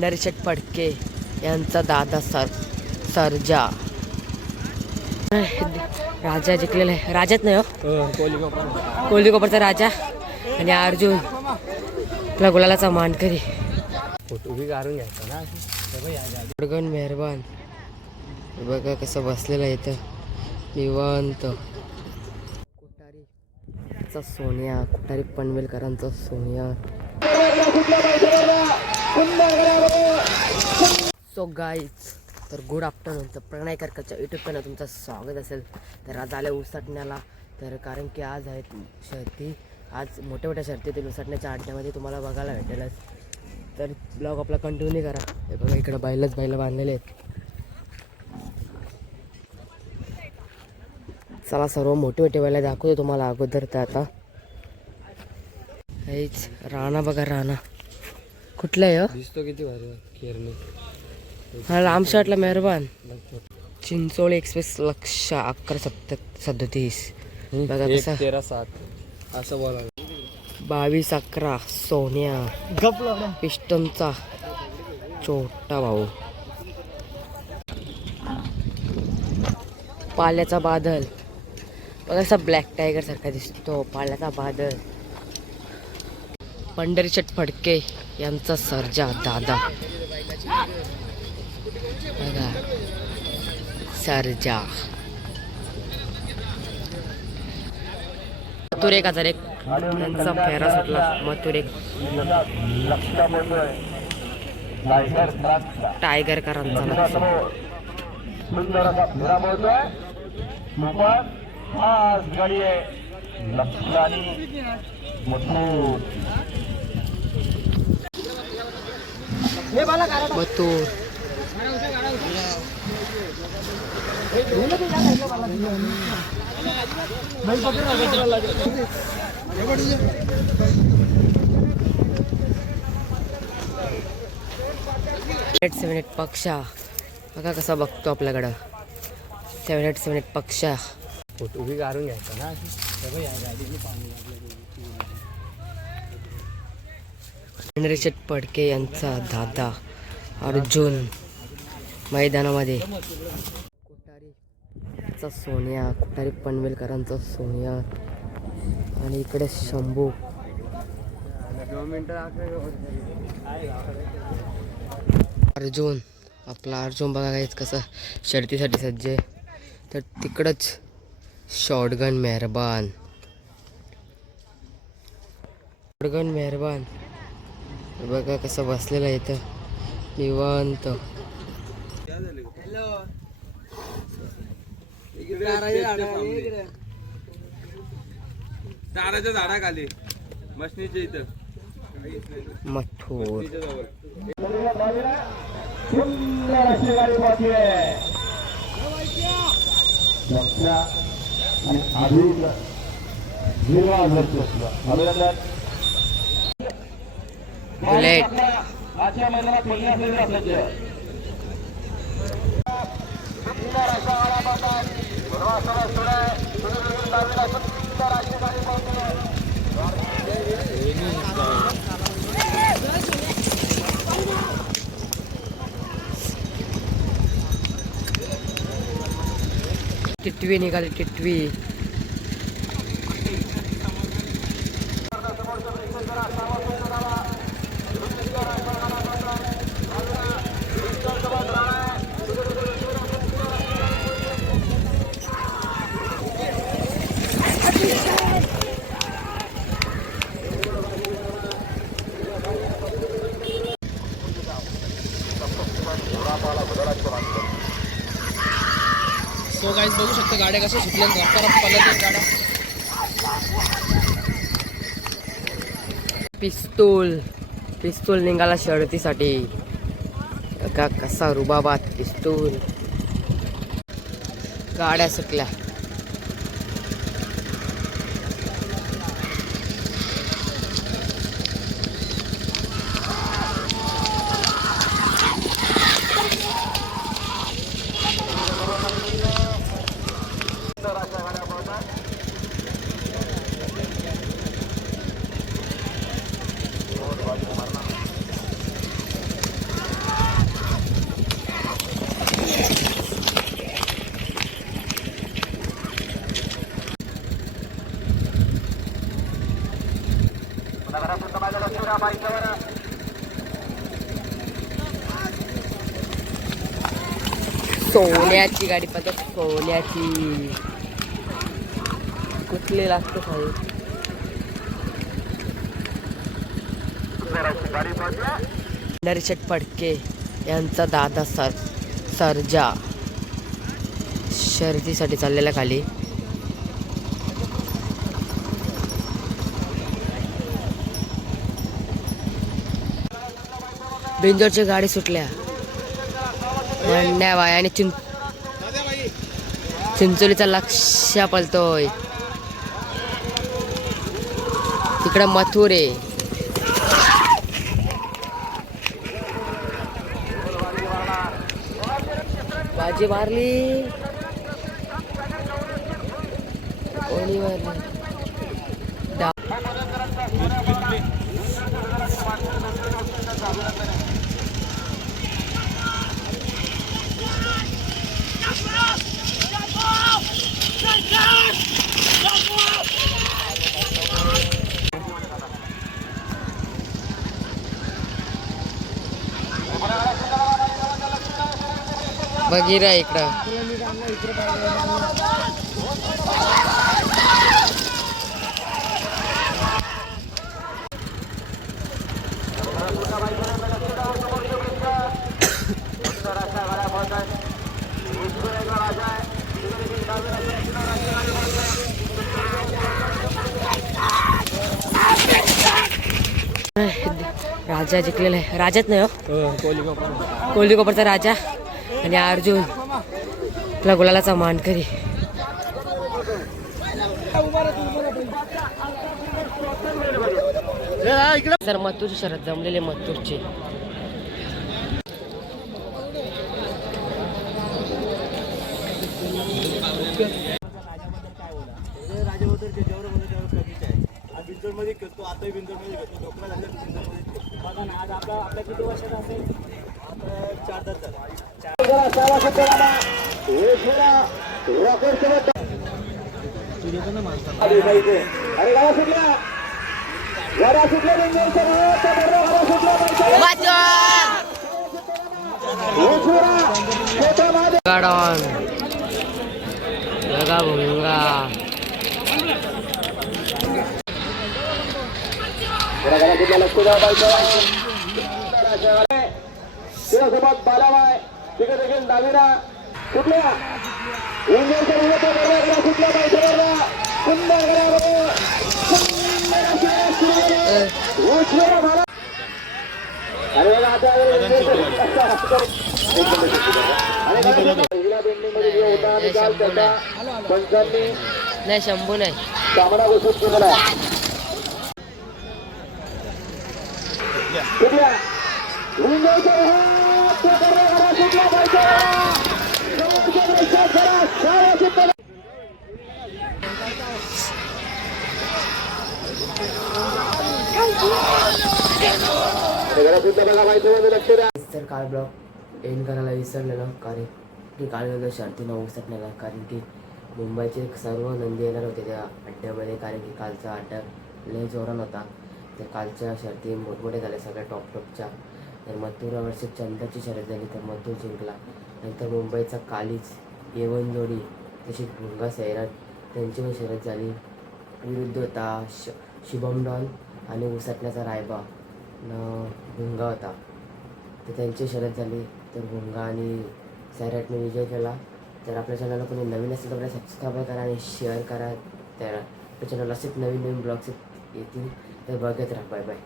नरशेट फडके यांचा दादा सर्जा राजा जिंकलेला आहे. राजाच नाही हो, कोहली कोपरचा राजा आणि अर्जुन आपला गुलालाचा मानकरी. फोटो बी काढून घ्यायचा ना. मेहरबान बघा कसं बसलेलं आहे इथं निवांत. कुटारीचा सोनिया, कुटारी पनवेलकरांचा सोनिया. सो गाईज, तर गुड आफ्टरनून. तर प्रणय करकरच्या यूट्यूब चॅनल तुमचं स्वागत असेल. तर आज आले उसटण्याला, तर कारण की आज आहेत शर्ती, आज मोठ्या मोठ्या शर्ती उसटण्याच्या अड्ड्यामध्ये तुम्हाला बघायला भेटेलच. तर ब्लॉग आपला कंटिन्यू करा. हे बघा इकडे बैल बांधलेले आहेत. चला सर्व मोठे मोठे बैल दाखवतो तुम्हाला अगोदर. तर आता हेच राणा बघा, राणा कुठला आहे दिसतो किती भारी केरने. हा लांब शॉटला मेहरबान. चिंचोळी एक्सप्रेस लक्ष 11:37 बघा कसा 13-7 असं बोला. 22-11 सोनिया पिस्टनचा छोटा भाऊ. पाल्याचा बादल बघा असा ब्लॅक टायगर सारखा दिसतो. पाल्याचा बादल. पंढरीशेठ फडके यांचा सर्जा दादा बघा सर्जा. मथुरेक त्यांचा फेरा सुटला. मथुरेक टायगरकरांचा मथुर. मिनिट पक्षा बघा कसा बघतो आपल्याकडं. 7 पक्षा. फोटो बी काढून घ्यायचा ना. पंढरीशेठ फडके यांचा दादा अर्जुन मैदानामध्ये. कुटारीचा सोनिया, कुटारी पनवेलकरांचा सोनिया आणि इकडे शंभू. 2 मिनिटं अर्जुन, आपला अर्जुन बघा काहीच कसं शर्तीसाठी सज्ज आहे. तर तिकडंच शॉटगन मेहरबान. शॉटगन मेहरबान बघा कसं बसलेलं आहे इथं निवांत. ताराच्या झाडाखाली मशनीच्या इथं मथुर. बुलेट. टिटवी निघाली, टिटवी. सो गाईज बघू शकता गाड्या कशा सुटल्या गाड्या. पिस्तूल निघाला शर्यतीसाठी. का कसा रुबाबात पिस्तूल. गाड्या सुटल्या. सोन्याची गाडी पद्धत सोन्याची कुठली लागतं खाली नरिशेट फडके यांचा दादा सर्जा शर्यतीसाठी चाललेला खाली. बिंजोरच्या गाडी सुटल्या मंड्या बाय आणि चिंचोलीचा लक्ष पलतोय. तिकडं मथुर आहे. बाजी मारली कोणी मारली बघिरा इकडं. राजा जिंकलेला आहे. राजाच नाही हो कोहली कोपरचा राजा आणि अर्जुन आपला गुलालाचा मानकरी. सर मथुरची शरद जमलेले मथुरचे बिंदूरमध्ये खेळतो आताही बिंदूरमध्ये खेळतो डोकरा झालं बिंदूरमध्ये बघा ना आज आपल्या किती वर्षाचा असेल आता 4-10 अरे गावा सुटला गाडा सुटला गाडॉन लगा भुंगा सोबत बालावाय तिकडे देखील डावीला कुठल्या सुटल्या पाहिजे सुंदर नाही शंभू नाही सामना घोषित केलेला तर काल ब्लॉग एंड करायला विसरलेलो कारण की काल गेलो शर्तीनं उसटण्याला कारण की मुंबईचे सर्व नंदी येणार होते त्या अड्ड्यामध्ये कारण की कालचा अड्डा लय जोरान होता. तर कालच्या शर्ती मोठमोठ्या झाल्या सगळ्या टॉपच्या. तर मथुरावरची चंदाची शर्यत झाली तर मथुर जिंकला. नंतर मुंबईचा कालीज येवन जोडी तशी भुंगा सैराट त्यांची पण शर्यत झाली. विरुद्ध होता शुभम डॉन आणि उसटण्याचा रायबा भुंगा होता तर त्यांची शर्यत झाली. तर भुंगा आणि सैराटने विजय केला. तर आपल्या चॅनलला कोणी नवीन असेल तर आपल्याला सबस्क्राईब करा आणि शेअर करा. तर आपल्या चॅनलला असेच नवीन ब्लॉग्स येतील तर बघत राहा. Bye bye.